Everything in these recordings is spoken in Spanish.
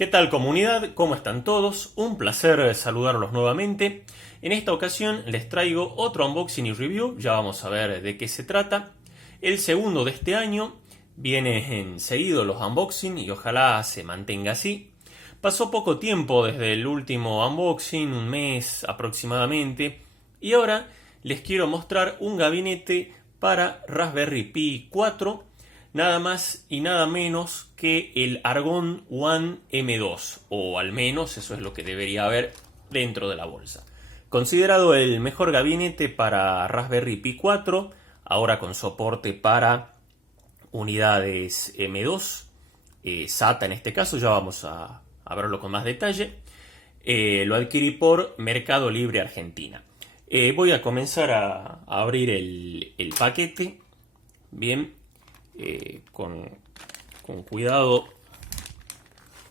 ¿Qué tal, comunidad? ¿Cómo están todos? Un placer saludarlos nuevamente. En esta ocasión les traigo otro unboxing y review, ya vamos a ver de qué se trata. El segundo de este año, viene seguido los unboxing y ojalá se mantenga así. Pasó poco tiempo desde el último unboxing, un mes aproximadamente, y ahora les quiero mostrar un gabinete para Raspberry Pi 4, nada más y nada menos que el Argon One M2, o al menos eso es lo que debería haber dentro de la bolsa. Considerado el mejor gabinete para Raspberry Pi 4, ahora con soporte para unidades M2, SATA en este caso, ya vamos a verlo con más detalle. Lo adquirí por Mercado Libre Argentina. Voy a comenzar a abrir el paquete, bien, con cuidado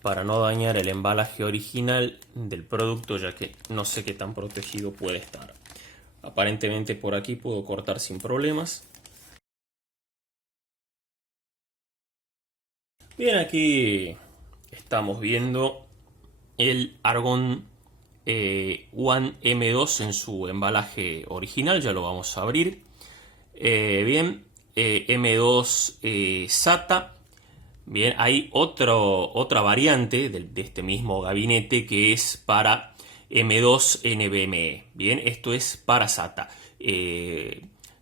para no dañar el embalaje original del producto, ya que no sé qué tan protegido puede estar. Aparentemente por aquí puedo cortar sin problemas. Bien, aquí estamos viendo el Argon One M2 en su embalaje original, ya lo vamos a abrir. Bien, M2 SATA. Bien, hay otra variante de este mismo gabinete que es para M2 NVMe. Bien, esto es para SATA.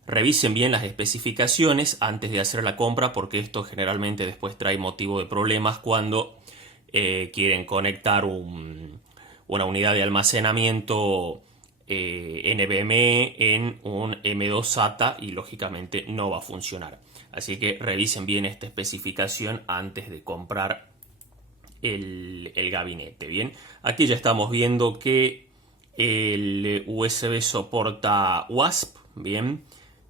Revisen bien las especificaciones antes de hacer la compra, porque esto generalmente después trae motivo de problemas cuando quieren conectar una unidad de almacenamiento NVMe en un M2 SATA y lógicamente no va a funcionar. Así que revisen bien esta especificación antes de comprar el gabinete. Bien, aquí ya estamos viendo que el USB soporta WASP, bien,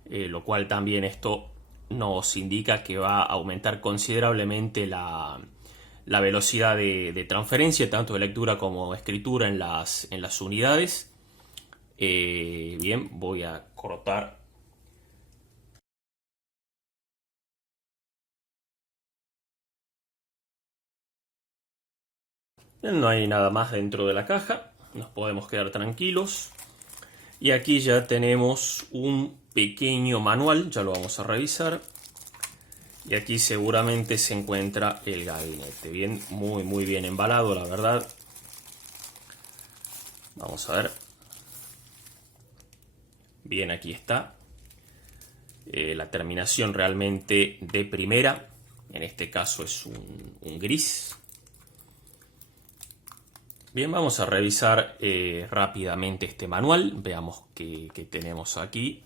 lo cual también esto nos indica que va a aumentar considerablemente la velocidad de transferencia, tanto de lectura como escritura en las unidades. Bien, voy a cortar. No hay nada más dentro de la caja, nos podemos quedar tranquilos. Y aquí ya tenemos un pequeño manual, ya lo vamos a revisar. Y aquí seguramente se encuentra el gabinete. Bien, muy bien embalado, la verdad. Vamos a ver. Bien, aquí está. La terminación realmente de primera. En este caso es un gris. Bien, vamos a revisar rápidamente este manual. Veamos qué tenemos aquí.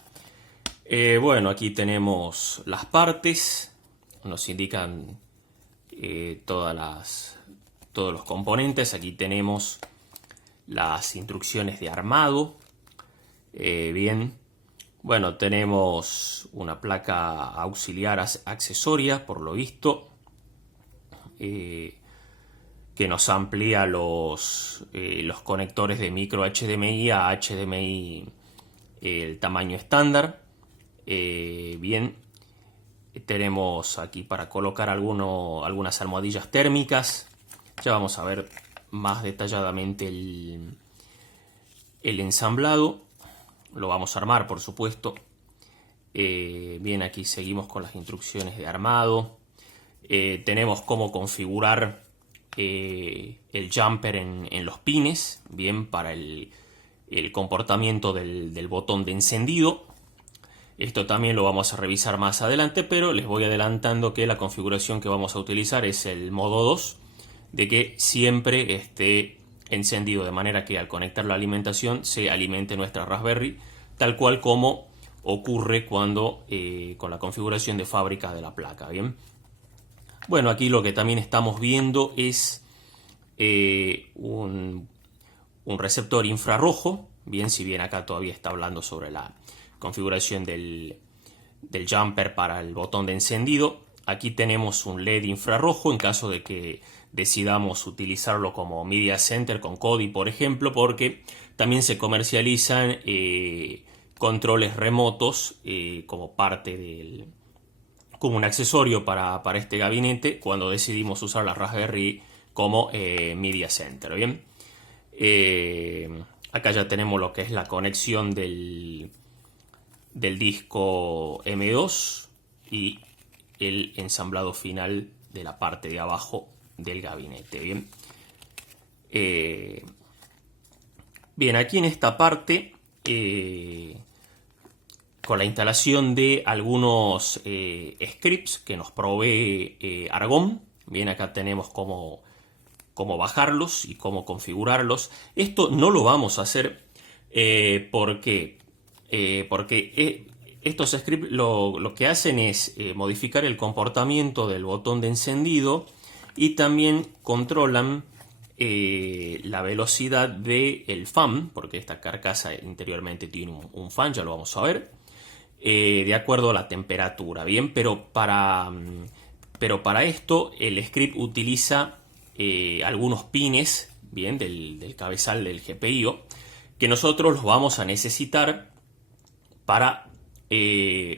Bueno, aquí tenemos las partes. Nos indican todos los componentes. Aquí tenemos las instrucciones de armado. Bien, bueno, tenemos una placa auxiliar accesoria, por lo visto, que nos amplía los conectores de micro HDMI a HDMI, el tamaño estándar. Bien, tenemos aquí para colocar algunas almohadillas térmicas. Ya vamos a ver más detalladamente el ensamblado. Lo vamos a armar, por supuesto. Bien, aquí seguimos con las instrucciones de armado. Tenemos cómo configurar el jumper en los pines, bien, para el comportamiento del botón de encendido. Esto también lo vamos a revisar más adelante, pero les voy adelantando que la configuración que vamos a utilizar es el modo 2, de que siempre esté encendido, de manera que al conectar la alimentación se alimente nuestra Raspberry, tal cual como ocurre cuando con la configuración de fábrica de la placa. Bien, bueno, aquí lo que también estamos viendo es un receptor infrarrojo. Bien, si bien acá todavía está hablando sobre la configuración del jumper para el botón de encendido, aquí tenemos un LED infrarrojo en caso de que decidamos utilizarlo como media center con Kodi, por ejemplo, porque también se comercializan controles remotos como parte como un accesorio para este gabinete cuando decidimos usar la Raspberry como Media Center. Bien, acá ya tenemos lo que es la conexión del disco M2 y el ensamblado final de la parte de abajo del gabinete. Bien, bien, aquí en esta parte, con la instalación de algunos scripts que nos provee Argon. Bien, acá tenemos cómo bajarlos y cómo configurarlos. Esto no lo vamos a hacer porque estos scripts lo que hacen es modificar el comportamiento del botón de encendido y también controlan la velocidad del fan, porque esta carcasa interiormente tiene un fan, ya lo vamos a ver, de acuerdo a la temperatura. Bien, pero para esto el script utiliza algunos pines, bien, del cabezal del GPIO, que nosotros los vamos a necesitar para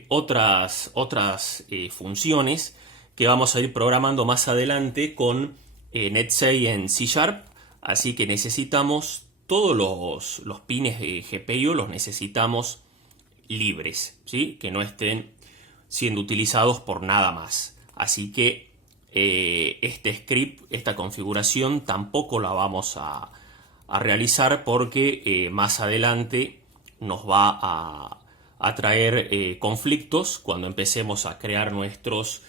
otras funciones que vamos a ir programando más adelante con Net6 en C#. Así que necesitamos todos los pines de GPIO, los necesitamos libres, ¿sí? Que no estén siendo utilizados por nada más. Así que este script, esta configuración tampoco la vamos a realizar porque más adelante nos va a traer conflictos cuando empecemos a crear nuestras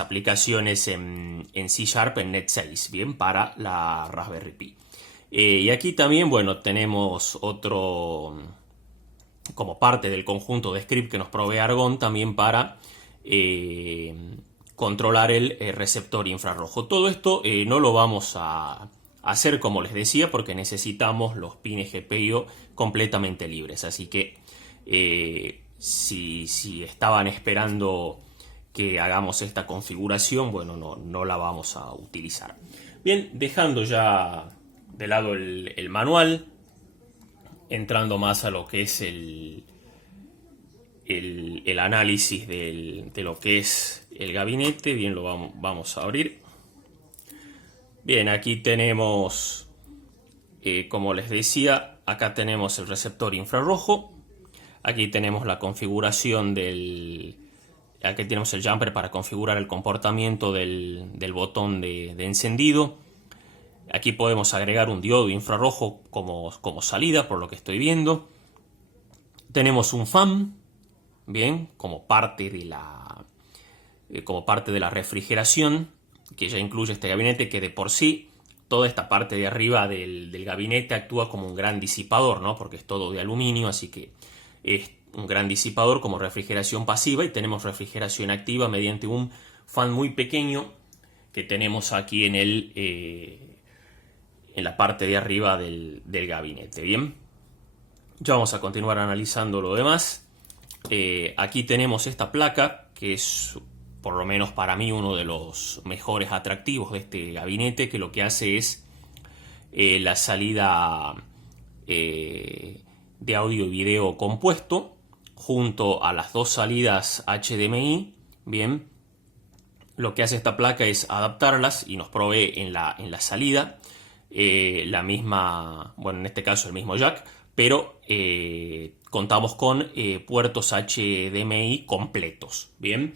aplicaciones en C#, en Net6, bien, para la Raspberry Pi. Y aquí también, bueno, tenemos otro, como parte del conjunto de script que nos provee Argon, también para controlar el receptor infrarrojo. Todo esto no lo vamos a hacer, como les decía, porque necesitamos los pines GPIO completamente libres. Así que si estaban esperando que hagamos esta configuración, bueno, no la vamos a utilizar. Bien, dejando ya de lado el manual, entrando más a lo que es el análisis de lo que es el gabinete. Bien, lo vamos a abrir. Bien, aquí tenemos, como les decía, acá tenemos el receptor infrarrojo. Aquí tenemos la configuración aquí tenemos el jumper para configurar el comportamiento del botón de encendido. Aquí podemos agregar un diodo infrarrojo como salida, por lo que estoy viendo. Tenemos un fan, bien, como parte de la refrigeración, que ya incluye este gabinete, que de por sí toda esta parte de arriba del gabinete actúa como un gran disipador, ¿no? Porque es todo de aluminio, así que es un gran disipador como refrigeración pasiva, y tenemos refrigeración activa mediante un fan muy pequeño que tenemos aquí en la parte de arriba del gabinete. Bien, ya vamos a continuar analizando lo demás. Aquí tenemos esta placa, que es, por lo menos para mí, uno de los mejores atractivos de este gabinete, que lo que hace es la salida de audio y video compuesto junto a las dos salidas HDMI. Bien, lo que hace esta placa es adaptarlas y nos provee en la salida la misma, bueno, en este caso el mismo jack, pero contamos con puertos HDMI completos, bien,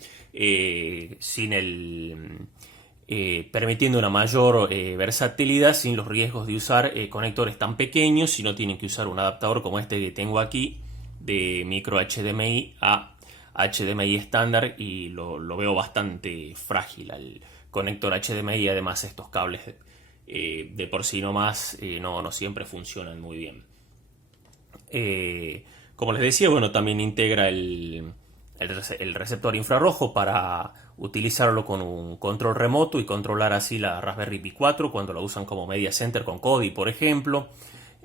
permitiendo una mayor versatilidad sin los riesgos de usar conectores tan pequeños, si no tienen que usar un adaptador como este que tengo aquí de micro HDMI a HDMI estándar, y lo veo bastante frágil al conector HDMI. Además, estos cables de por sí nomás no siempre funcionan muy bien. Como les decía, bueno, también integra el receptor infrarrojo para utilizarlo con un control remoto y controlar así la Raspberry Pi 4 cuando la usan como media center con Kodi, por ejemplo.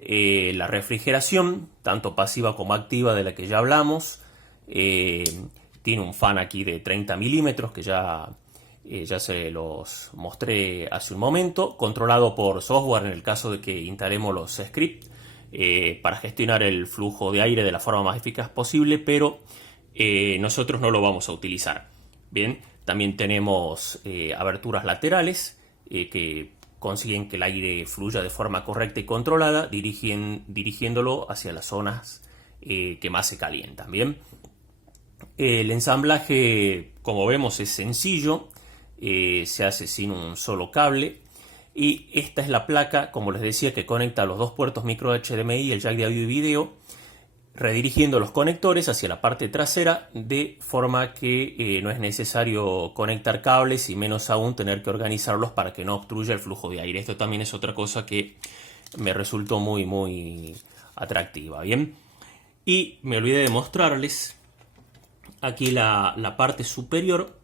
La refrigeración, tanto pasiva como activa, de la que ya hablamos. Tiene un fan aquí de 30 milímetros que ya se los mostré hace un momento, controlado por software en el caso de que instalemos los scripts para gestionar el flujo de aire de la forma más eficaz posible, pero nosotros no lo vamos a utilizar. Bien, también tenemos aberturas laterales que consiguen que el aire fluya de forma correcta y controlada, dirigiéndolo hacia las zonas que más se calientan. Bien, el ensamblaje, como vemos, es sencillo, se hace sin un solo cable. Y esta es la placa, como les decía, que conecta los dos puertos micro HDMI, el jack de audio y video, redirigiendo los conectores hacia la parte trasera, de forma que no es necesario conectar cables y menos aún tener que organizarlos para que no obstruya el flujo de aire. Esto también es otra cosa que me resultó muy atractiva. Bien, y me olvidé de mostrarles aquí la parte superior.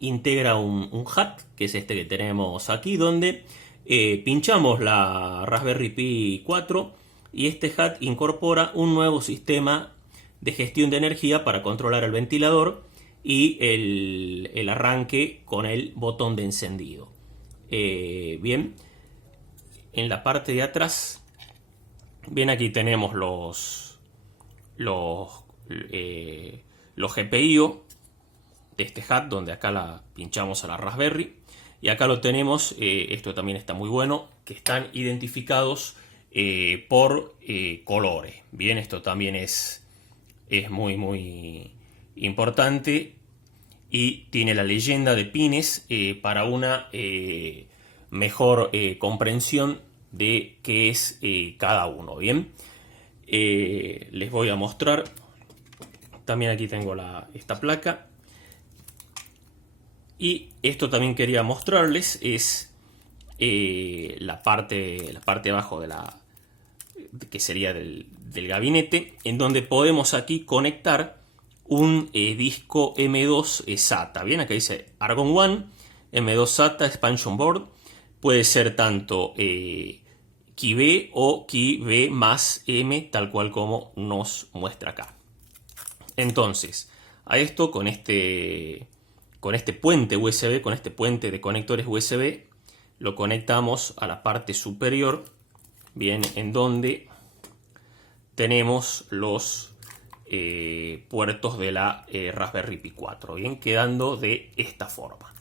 Integra un HUD, que es este que tenemos aquí, donde pinchamos la Raspberry Pi 4 y este HUD incorpora un nuevo sistema de gestión de energía para controlar el ventilador y el arranque con el botón de encendido. Bien, en la parte de atrás, bien, aquí tenemos los GPIO de este HUD, donde acá la pinchamos a la Raspberry. Y acá lo tenemos, esto también está muy bueno, que están identificados por colores. Bien, esto también es muy importante. Y tiene la leyenda de pines para una mejor comprensión de qué es cada uno. Bien, les voy a mostrar. También aquí tengo esta placa. Y esto también quería mostrarles, es la parte de abajo que sería del gabinete, en donde podemos aquí conectar un disco M2 SATA. Bien, acá dice Argon One, M2 SATA Expansion Board. Puede ser tanto KeyB o KeyB más M, tal cual como nos muestra acá. Entonces, a esto con este puente USB, con este puente de conectores USB, lo conectamos a la parte superior, bien, en donde tenemos los puertos de la Raspberry Pi 4, bien, quedando de esta forma.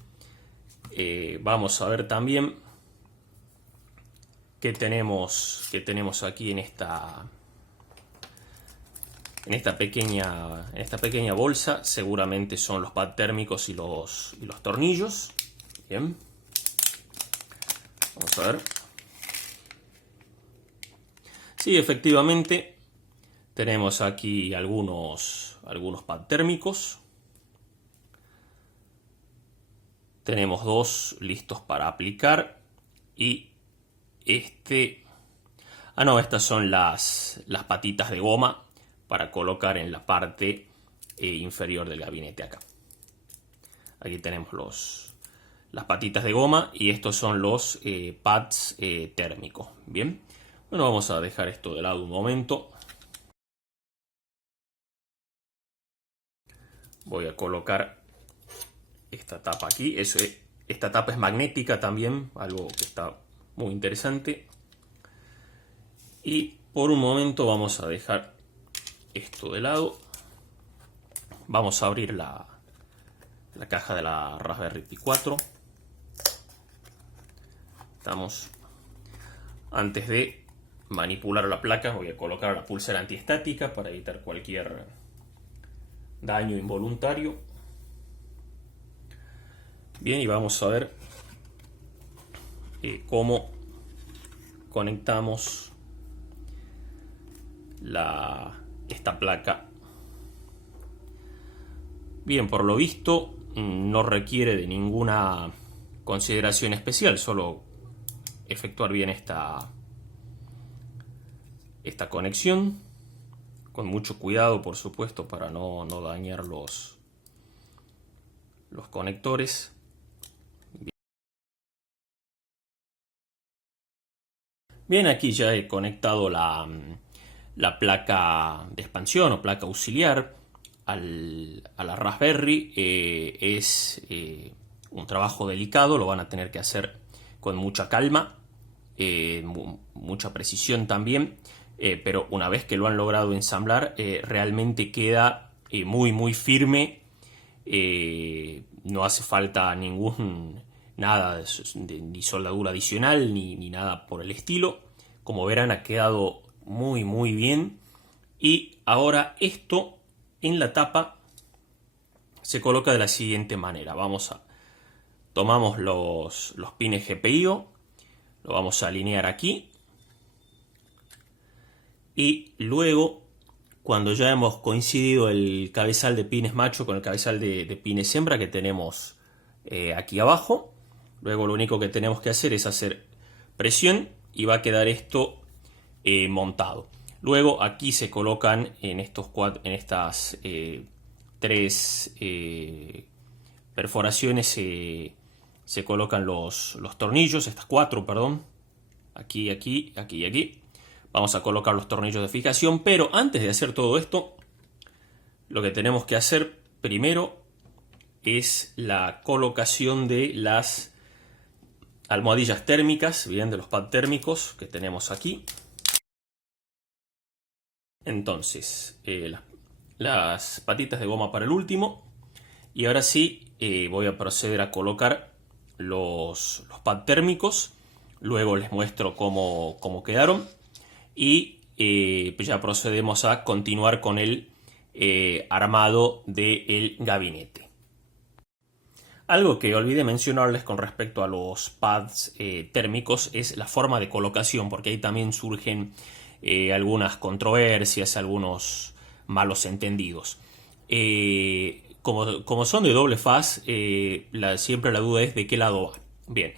Vamos a ver también qué tenemos aquí en esta pequeña bolsa. Seguramente son los pads térmicos y los tornillos. Bien, vamos a ver. Sí, efectivamente tenemos aquí algunos pads térmicos. Tenemos dos listos para aplicar y estas son las patitas de goma para colocar en la parte inferior del gabinete acá. Aquí tenemos las patitas de goma y estos son los pads térmicos. Bien, bueno, vamos a dejar esto de lado un momento. Voy a colocar esta tapa aquí. Esta tapa es magnética también, algo que está muy interesante. Y por un momento vamos a dejar esto de lado. Vamos a abrir la caja de la Raspberry Pi 4. Antes de manipular la placa, voy a colocar la pulsera antiestática para evitar cualquier daño involuntario. Bien, y vamos a ver cómo conectamos esta placa. Bien, por lo visto no requiere de ninguna consideración especial, solo efectuar bien esta conexión, con mucho cuidado, por supuesto, para no dañar los conectores. Bien, aquí ya he conectado la placa de expansión o placa auxiliar a la Raspberry. Es un trabajo delicado, lo van a tener que hacer con mucha calma, mucha precisión también, pero una vez que lo han logrado ensamblar, realmente queda muy firme. No hace falta ningún nada ni soldadura adicional ni nada por el estilo. Como verán, ha quedado muy bien. Y ahora esto en la tapa se coloca de la siguiente manera. Tomamos los pines GPIO, lo vamos a alinear aquí. Y luego, cuando ya hemos coincidido el cabezal de pines macho con el cabezal de pines hembra que tenemos aquí abajo, luego lo único que tenemos que hacer es hacer presión y va a quedar esto montado. Luego aquí se colocan en estas tres perforaciones se colocan los tornillos, estas cuatro, perdón, aquí y aquí. Vamos a colocar los tornillos de fijación, pero antes de hacer todo esto, lo que tenemos que hacer primero es la colocación de las almohadillas térmicas, bien, de los pads térmicos que tenemos aquí. Entonces, las patitas de goma para el último. Y ahora sí, voy a proceder a colocar los pads térmicos. Luego les muestro cómo quedaron. Y pues ya procedemos a continuar con el armado del gabinete. Algo que olvidé mencionarles con respecto a los pads térmicos es la forma de colocación, porque ahí también surgen algunas controversias, algunos malos entendidos. Como son de doble faz, siempre la duda es de qué lado va. Bien,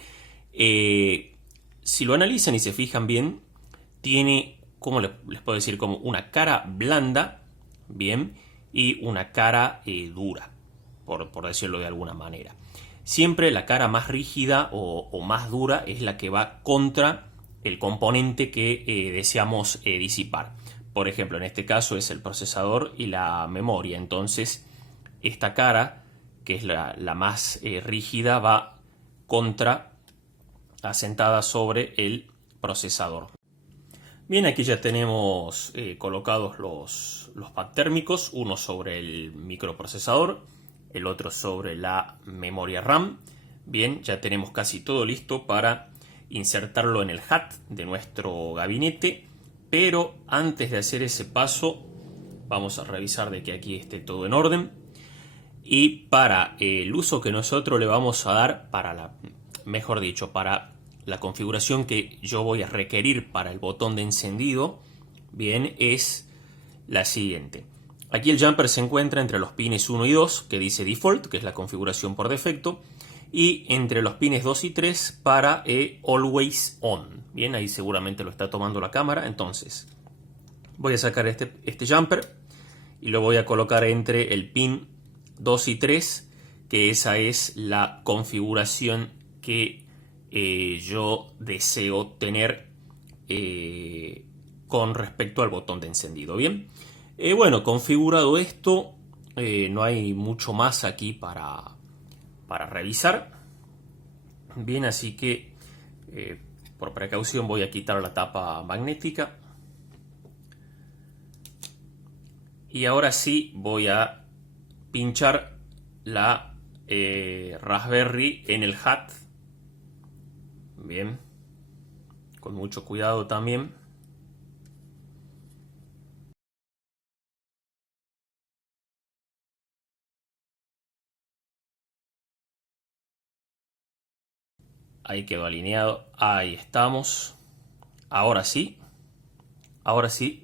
si lo analizan y se fijan bien, tiene, ¿cómo les puedo decir? Como una cara blanda, bien, y una cara dura, por decirlo de alguna manera. Siempre la cara más rígida o más dura es la que va contra el componente que deseamos disipar. Por ejemplo, en este caso es el procesador y la memoria. Entonces, esta cara, que es la más rígida, va asentada sobre el procesador. Bien, aquí ya tenemos colocados los pads térmicos, uno sobre el microprocesador, el otro sobre la memoria RAM. Bien, ya tenemos casi todo listo para insertarlo en el HUD de nuestro gabinete, pero antes de hacer ese paso vamos a revisar de que aquí esté todo en orden. Y para el uso que nosotros le vamos a dar, para la configuración que yo voy a requerir para el botón de encendido, bien, es la siguiente. Aquí el jumper se encuentra entre los pines 1 y 2, que dice Default, que es la configuración por defecto, y entre los pines 2 y 3 para Always On. Bien, ahí seguramente lo está tomando la cámara. Entonces, voy a sacar este jumper y lo voy a colocar entre el pin 2 y 3, que esa es la configuración que yo deseo tener con respecto al botón de encendido. Bien, bueno, configurado esto, no hay mucho más aquí para revisar. Bien, así que por precaución voy a quitar la tapa magnética. Y ahora sí voy a pinchar la Raspberry en el HUD. Bien, con mucho cuidado también. Ahí quedó alineado, ahí estamos. Ahora sí,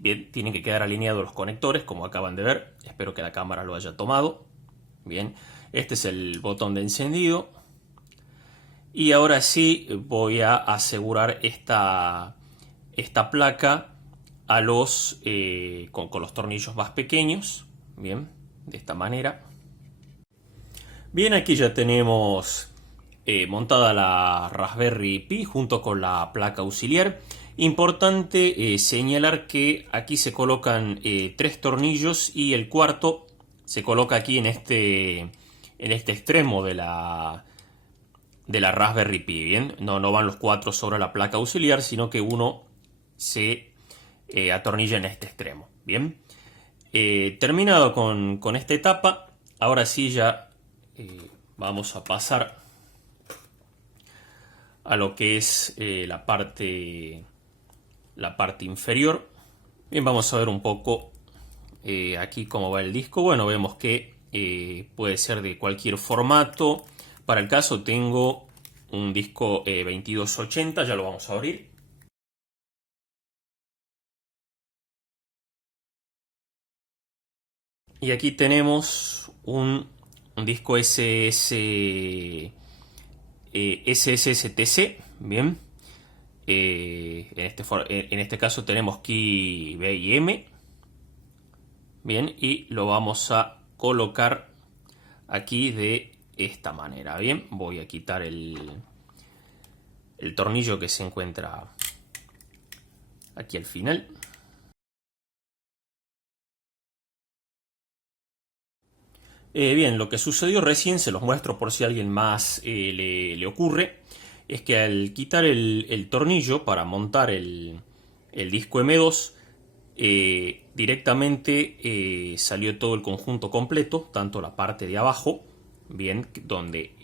bien, tienen que quedar alineados los conectores como acaban de ver. Espero que la cámara lo haya tomado. Bien, este es el botón de encendido. Y ahora sí voy a asegurar esta placa a con los tornillos más pequeños. Bien, de esta manera. Bien, aquí ya tenemos montada la Raspberry Pi junto con la placa auxiliar. Importante señalar que aquí se colocan 3 tornillos y el cuarto se coloca aquí en este extremo de la Raspberry Pi. Bien, no van los 4 sobre la placa auxiliar, sino que uno se atornilla en este extremo. Bien, terminado con esta etapa, ahora sí ya vamos a pasar a lo que es la parte inferior. Bien, vamos a ver un poco aquí cómo va el disco. Bueno, vemos que puede ser de cualquier formato. Para el caso tengo un disco 2280, ya lo vamos a abrir. Y aquí tenemos un disco SSTC, bien. En este caso tenemos key B y M, bien, y lo vamos a colocar aquí de esta manera, bien. Voy a quitar el tornillo que se encuentra aquí al final. Bien, lo que sucedió recién, se los muestro por si a alguien más le ocurre, es que al quitar el tornillo para montar el disco M2, directamente salió todo el conjunto completo, tanto la parte de abajo, bien, donde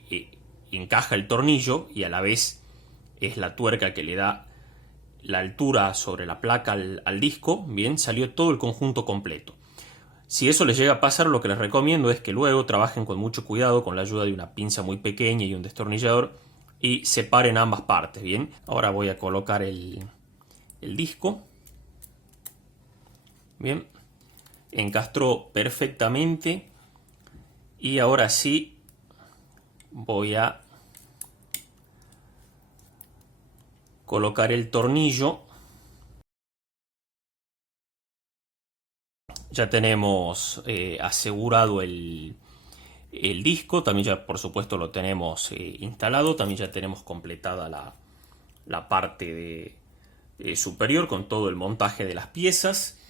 encaja el tornillo y a la vez es la tuerca que le da la altura sobre la placa al disco, bien, salió todo el conjunto completo. Si eso les llega a pasar, lo que les recomiendo es que luego trabajen con mucho cuidado con la ayuda de una pinza muy pequeña y un destornillador y separen ambas partes, ¿bien? Ahora voy a colocar el disco. Bien, encastró perfectamente y ahora sí voy a colocar el tornillo. Ya tenemos asegurado el disco, también ya por supuesto lo tenemos instalado, también ya tenemos completada la parte superior con todo el montaje de las piezas.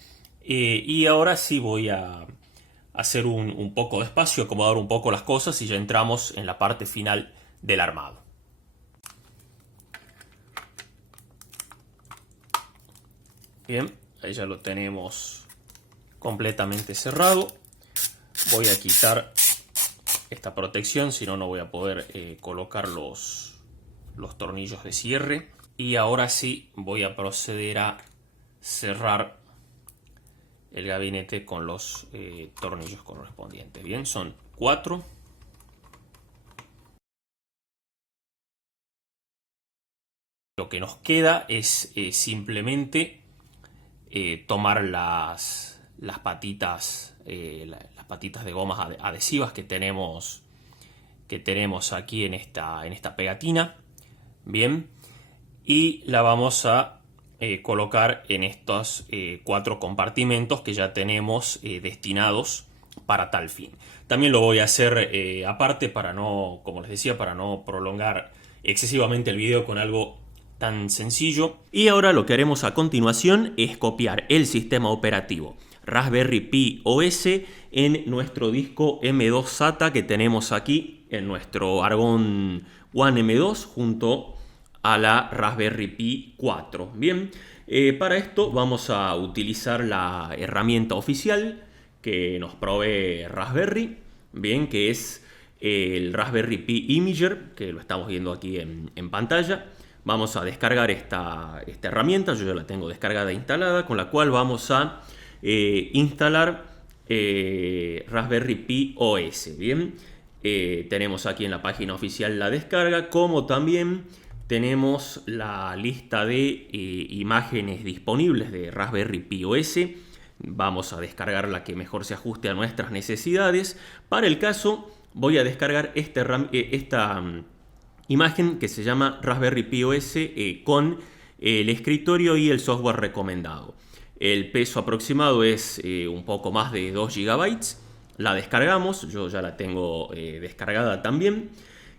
Y ahora sí voy a hacer un poco de espacio, acomodar un poco las cosas y ya entramos en la parte final del armado. Bien, ahí ya lo tenemos completamente cerrado. Voy a quitar esta protección, si no, no voy a poder colocar los tornillos de cierre. Y ahora sí voy a proceder a cerrar el gabinete con los tornillos correspondientes. Bien, son 4. Lo que nos queda es simplemente tomar las patitas de gomas adhesivas que tenemos aquí en esta pegatina. Bien, y la vamos a colocar en estos 4 compartimentos que ya tenemos destinados para tal fin. También lo voy a hacer aparte para no, como les decía, para no prolongar excesivamente el video con algo tan sencillo. Y ahora lo que haremos a continuación es copiar el sistema operativo Raspberry Pi OS en nuestro disco M2 SATA que tenemos aquí en nuestro Argon One M2 junto a la Raspberry Pi 4. Bien, para esto vamos a utilizar la herramienta oficial que nos provee Raspberry, bien, que es el Raspberry Pi Imager, que lo estamos viendo aquí en pantalla. Vamos a descargar esta herramienta, yo ya la tengo descargada e instalada, con la cual vamos a instalar Raspberry Pi OS. Bien, tenemos aquí en la página oficial la descarga, como también tenemos la lista de imágenes disponibles de Raspberry Pi OS. Vamos a descargar la que mejor se ajuste a nuestras necesidades. Para el caso voy a descargar esta imagen que se llama Raspberry Pi OS con el escritorio y el software recomendado. El peso aproximado es un poco más de 2 GB. La descargamos, yo ya la tengo descargada también.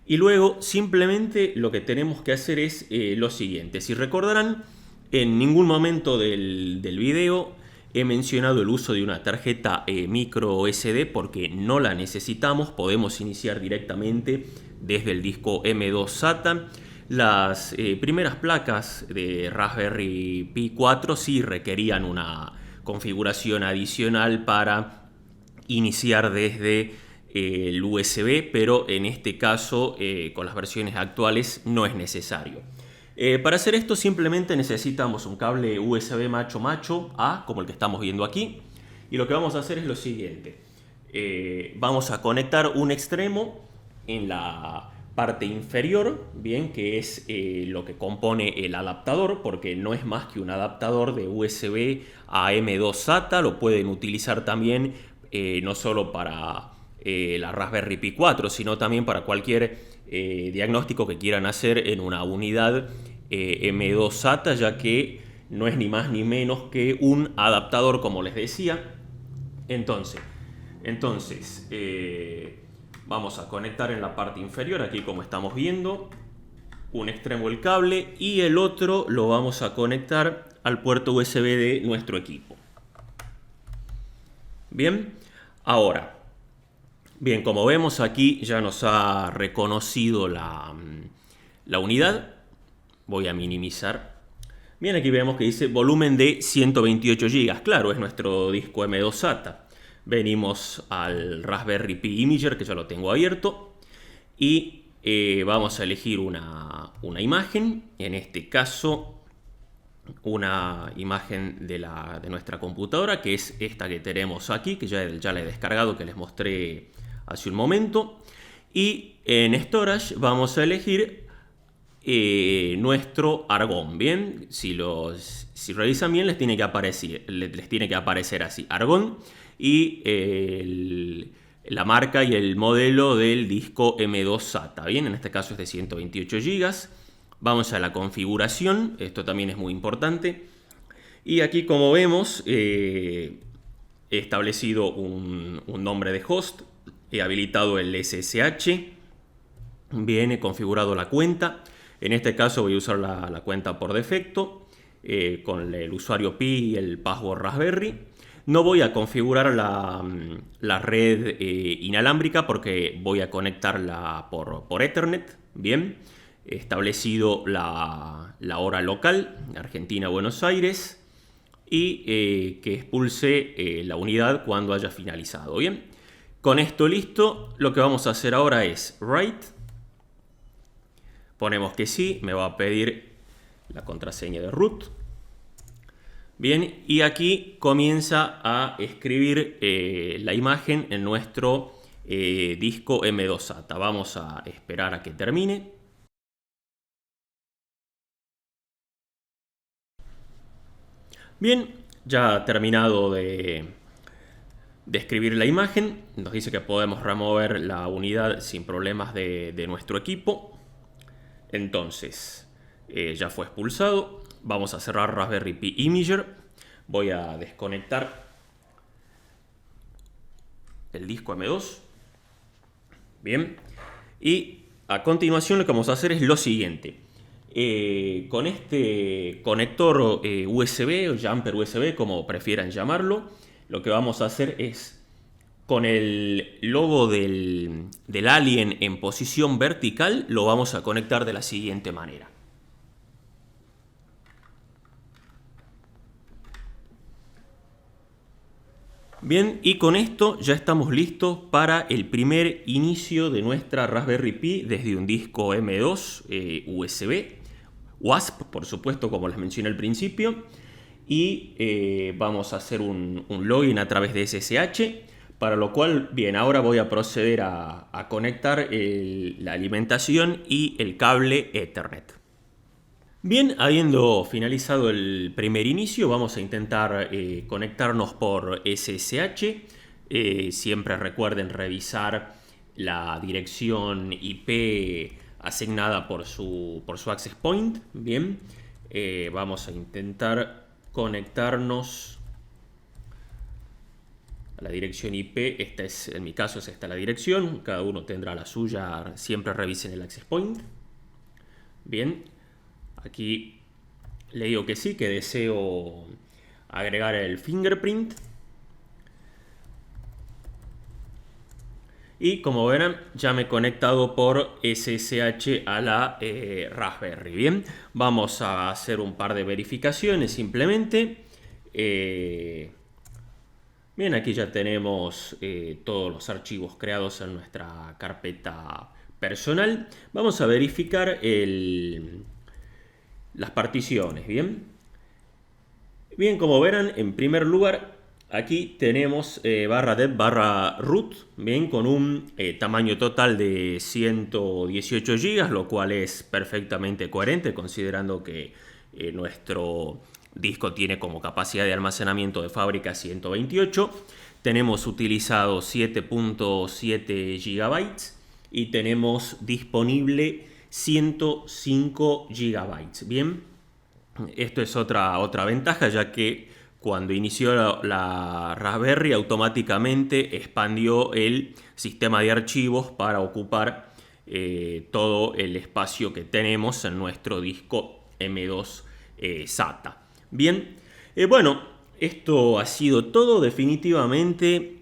Y luego simplemente lo que tenemos que hacer es lo siguiente. Si recordarán, en ningún momento del video he mencionado el uso de una tarjeta micro SD porque no la necesitamos. Podemos iniciar directamente desde el disco M2 SATA. Las primeras placas de Raspberry Pi 4 sí requerían una configuración adicional para iniciar desde el USB, pero en este caso con las versiones actuales no es necesario. Para hacer esto simplemente necesitamos un cable USB macho A, como el que estamos viendo aquí, y lo que vamos a hacer es lo siguiente. Vamos a conectar un extremo en la parte inferior, bien, que es lo que compone el adaptador, porque no es más que un adaptador de USB a M2 SATA. Lo pueden utilizar también no solo para la Raspberry Pi 4, sino también para cualquier diagnóstico que quieran hacer en una unidad M2 SATA, ya que no es ni más ni menos que un adaptador, como les decía. Entonces vamos a conectar en la parte inferior, aquí como estamos viendo, un extremo del cable y el otro lo vamos a conectar al puerto USB de nuestro equipo. Bien, ahora, bien, como vemos aquí ya nos ha reconocido la unidad. Voy a minimizar. Bien, aquí vemos que dice volumen de 128 GB. Claro, es nuestro disco M2 SATA. Venimos al Raspberry Pi Imager, que ya lo tengo abierto, y vamos a elegir una imagen, en este caso una imagen de nuestra computadora, que es esta que tenemos aquí, que ya la he descargado, que les mostré hace un momento, y en Storage vamos a elegir nuestro Argon. Bien, si revisan bien les tiene que aparecer así, Argon, y la marca y el modelo del disco M2 SATA. Bien, en este caso es de 128 GB. Vamos a la configuración, esto también es muy importante. Y aquí, como vemos, he establecido un nombre de host, he habilitado el SSH, bien, he configurado la cuenta. En este caso voy a usar la cuenta por defecto, con el usuario Pi y el password Raspberry. No voy a configurar la red inalámbrica porque voy a conectarla por Ethernet. Bien, he establecido la hora local, Argentina, Buenos Aires, y que expulse la unidad cuando haya finalizado. Bien, con esto listo, lo que vamos a hacer ahora es write. Ponemos que sí, me va a pedir la contraseña de root. Bien, y aquí comienza a escribir la imagen en nuestro disco M2 SATA. Vamos a esperar a que termine. Bien, ya ha terminado de escribir la imagen. Nos dice que podemos remover la unidad sin problemas de nuestro equipo. Entonces, ya fue expulsado. Vamos a cerrar Raspberry Pi Imager. Voy a desconectar el disco M2. Bien. Y a continuación lo que vamos a hacer es lo siguiente. Con este conector USB o jumper USB, como prefieran llamarlo, lo que vamos a hacer es, con el logo del alien en posición vertical, lo vamos a conectar de la siguiente manera. Bien, y con esto ya estamos listos para el primer inicio de nuestra Raspberry Pi desde un disco M2 USB, WASP, por supuesto, como les mencioné al principio, y vamos a hacer un login a través de SSH, para lo cual, bien, ahora voy a proceder a conectar la alimentación y el cable Ethernet. Bien, habiendo finalizado el primer inicio, vamos a intentar conectarnos por SSH. Siempre recuerden revisar la dirección IP asignada por su access point. Bien, vamos a intentar conectarnos a la dirección IP. En mi caso es esta la dirección. Cada uno tendrá la suya. Siempre revisen el access point. Bien. Aquí le digo que sí, que deseo agregar el fingerprint. Y como verán, ya me he conectado por SSH a la Raspberry. Bien, vamos a hacer un par de verificaciones simplemente. Bien, Bien, aquí ya tenemos todos los archivos creados en nuestra carpeta personal. Vamos a verificar las particiones, ¿bien? Bien, como verán, en primer lugar, aquí tenemos barra dev barra root, bien, con un tamaño total de 118 GB, lo cual es perfectamente coherente considerando que nuestro disco tiene como capacidad de almacenamiento de fábrica 128. Tenemos utilizado 7.7 GB y tenemos disponible 105 GB. Bien, esto es otra ventaja, ya que cuando inició la Raspberry automáticamente expandió el sistema de archivos para ocupar todo el espacio que tenemos en nuestro disco M2 SATA. Bien, bueno, esto ha sido todo. Definitivamente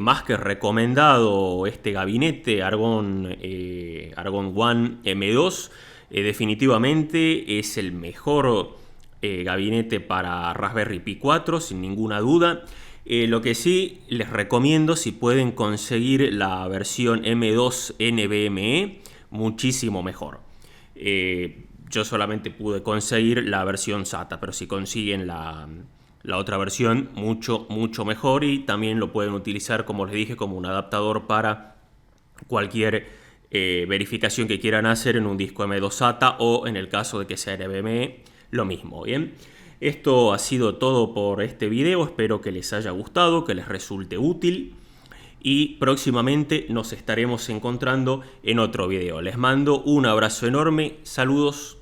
más que recomendado este gabinete Argon One M2. Definitivamente es el mejor gabinete para Raspberry Pi 4, sin ninguna duda. Lo que sí les recomiendo, si pueden conseguir la versión M2 NVMe, muchísimo mejor. Yo solamente pude conseguir la versión SATA, pero si consiguen la otra versión, mucho mejor, y también lo pueden utilizar, como les dije, como un adaptador para cualquier verificación que quieran hacer en un disco M2 SATA, o en el caso de que sea NVMe, lo mismo. Bien, esto ha sido todo por este video. Espero que les haya gustado, que les resulte útil, y próximamente nos estaremos encontrando en otro video. Les mando un abrazo enorme, saludos.